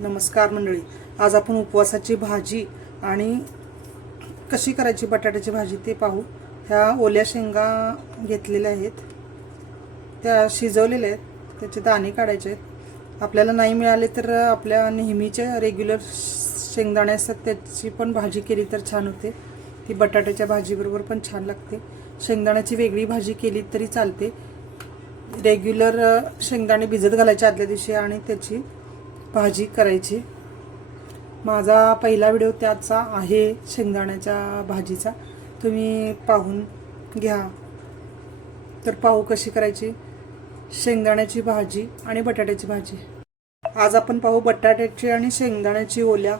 नमस्कार मंडळी. आज आपण उपवासाची भाजी आणि कशी करायची बटाट्याची भाजी ते पाहू. ह्या ओल्या शेंगा घेतलेल्या आहेत. त्या शिजवलेल्या आहेत. त्याचे दाणे काढायचे आहेत. आपल्याला नाही मिळाले तर आपल्या नेहमीच्या रेग्युलर शेंगदाणे असतात त्याची पण भाजी केली तर छान होते. ती बटाट्याच्या भाजीबरोबर पण छान लागते. शेंगदाण्याची वेगळी भाजी केली तरी चालते. रेग्युलर शेंगदाणे भिजत घालायचे आदल्या दिवशी आणि त्याची भाजी करायची. माझा पहिला व्हिडिओ त्याचा आहे शेंगदाण्याच्या भाजीचा. तुम्ही पाहून घ्या. तर पाहू कशी करायची? शेंगदाण्याची भाजी आणि बटाट्याची भाजी. आज आपण पाहू बटाट्याची आणि शेंगदाण्याची ओल्या.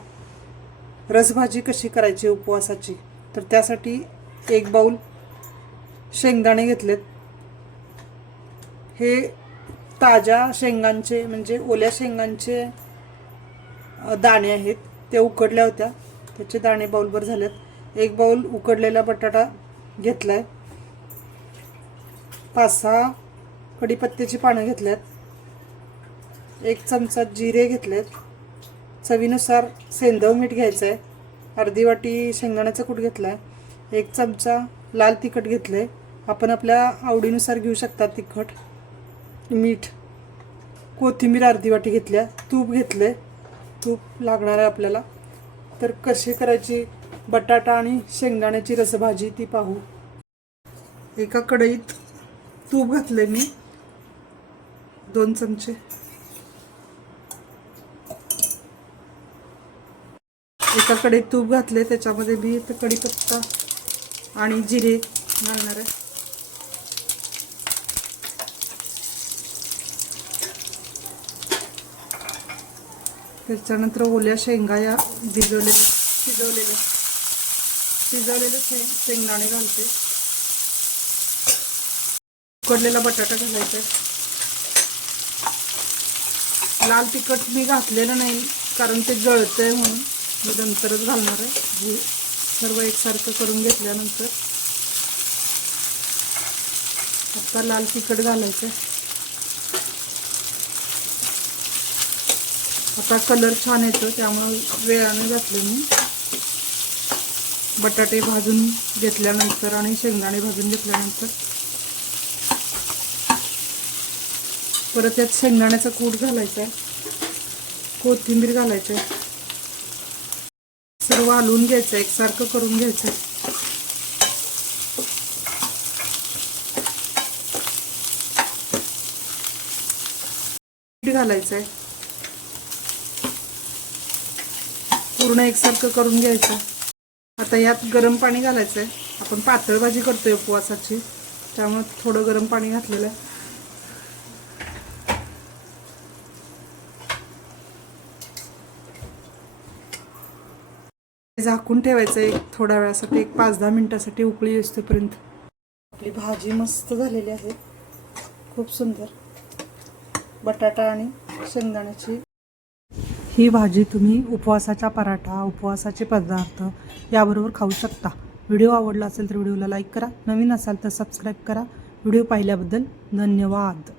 रसभाजी कशी करायची उपवासाची? तर त्यासाठी एक बाऊल शेंगदाणे घेतलेत. हे ताज्या शेंगांचे म्हणजे ओल्या शेंगांचे दाणे आहेत ते उकडल्या होत्या. त्याचे दाणे बाऊलभर झालेत. एक बाऊल उकडलेला बटाटा घेतला आहे पाच सहा कढीपत्त्याची पानं घेतल्यात. एक चमचा जिरे घेतलेत. चवीनुसार सेंदव मीठ घ्यायचं आहे अर्धी वाटी शेंगदाण्याचा कूट घेतलाय. एक चमचा लाल तिखट घेतलं आहे आपण आपल्या आवडीनुसार घेऊ शकता तिखट मीठ. कोथिंबीर अर्धी वाटी घेतल्या. तूप घेतलं आहे तूप लागणार आहे आपल्याला. तर कशी करायची? बटाटा आणि शेंगदाण्याची रसभाजी ती पाहू. एका कढईत तूप घातले मी. दोन चमचे. एका कढईत तूप घातले त्याच्यामध्ये मी इथं कढीपत्ता आणि जिरे घालणार आहे. त्याच्यानंतर ओल्या शेंगा या भिजवलेल्या शिजवलेल्या शिजवलेले शे शेंगदाणे घालते. उकडलेला बटाटा घालायचा आहे. लाल तिखट मी घातलेलं नाही कारण ते जळतंय म्हणून मी नंतरच घालणार आहे. सर्व एकसारखं करून घेतल्यानंतर आता लाल तिखट घालायचं आता कलर छान येतो त्यामुळं वेळाने घातलं मी. बटाटे भाजून घेतल्यानंतर आणि शेंगदाणे भाजून घेतल्यानंतर. परत यात शेंगदाण्याचा कूट घालायचा आहे. कोथिंबीर घालायचं आहे. सर्व हलवून घ्यायचं आहे एकसारखं करून घ्यायचं आहे. घालायचं आहे. पूर्ण एकसारखं करून घ्यायचं. आता यात गरम पाणी घालायचं आहे आपण पातळ भाजी करतोय उपवासाची. त्यामुळे थोडं गरम पाणी घातलेलं आहे. झाकून ठेवायचं एक थोड्या वेळासाठी एक पाच दहा मिनिटासाठी उकळी असतोपर्यंत आपली भाजी मस्त झालेली आहे. खूप सुंदर. बटाटा आणि शेंगदाण्याची ही भाजी तुम्ही उपवासाचा पराठा उपवासाचे पदार्थ याबरोबर खाऊ शकता. व्हिडिओ आवडला असेल तर व्हिडिओला लाईक करा. नवीन असाल तर सबस्क्राईब करा. व्हिडिओ पाहिल्याबद्दल धन्यवाद.